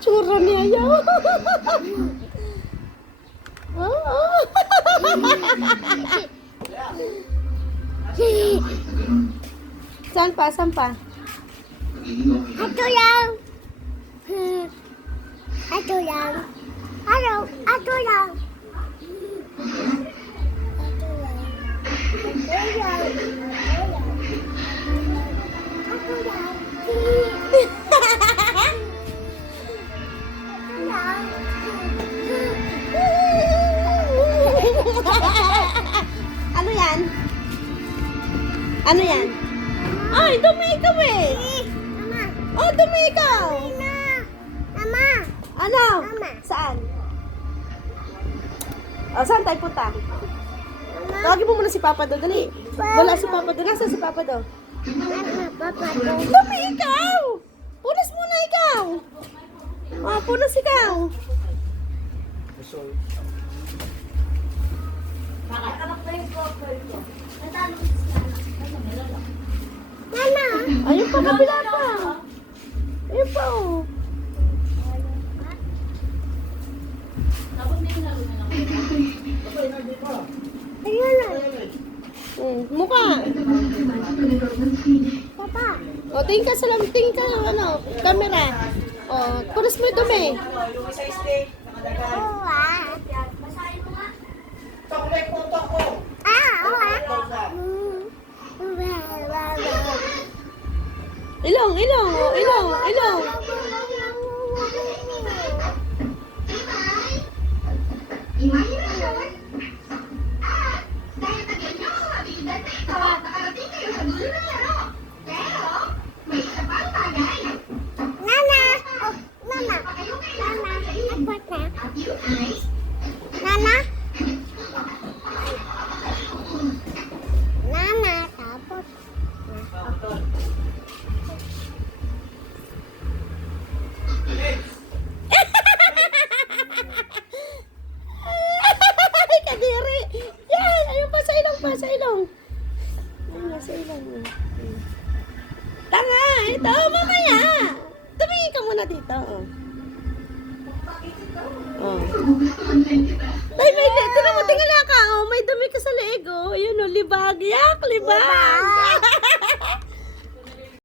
Curunnya. Oh. Ya. Saan pa? Saan pa? Ato lang. Ato lang. Ato. Ato lang. ano yan? Ano yan? Ay, dumi ikaw eh. Mama. Oh, dumi ikaw. Mama. Ano? Mama. Saan? Oh, saan tayo punta? Mama. Tawagin mo muna si Papa do, dali. Wala si Papa do. Nasaan si Papa do? Mama. Papa. Dumi ikaw! Punas muna ikaw! Oh, punas ikaw! Mama. Ayun pa, kabila pa. Ayun pa, oh. Ayun na. Hmm, mukha. Papa. O, tingin ka sa lam, tingin ka, ano, camera. O, punas mo yung dumi. Oo ah. Ilong, ilong, oh, ilong, ilong. Nana! Oh, Nana! Nana! Nana, Tanga, ito, mamaya. Tumingin ka muna dito. Oh. Oh. Ay, may, ito na mo, tingala ka. Oh, may dumi ka sa leeg. Oh, ayun, oh, libag. Yak, libag.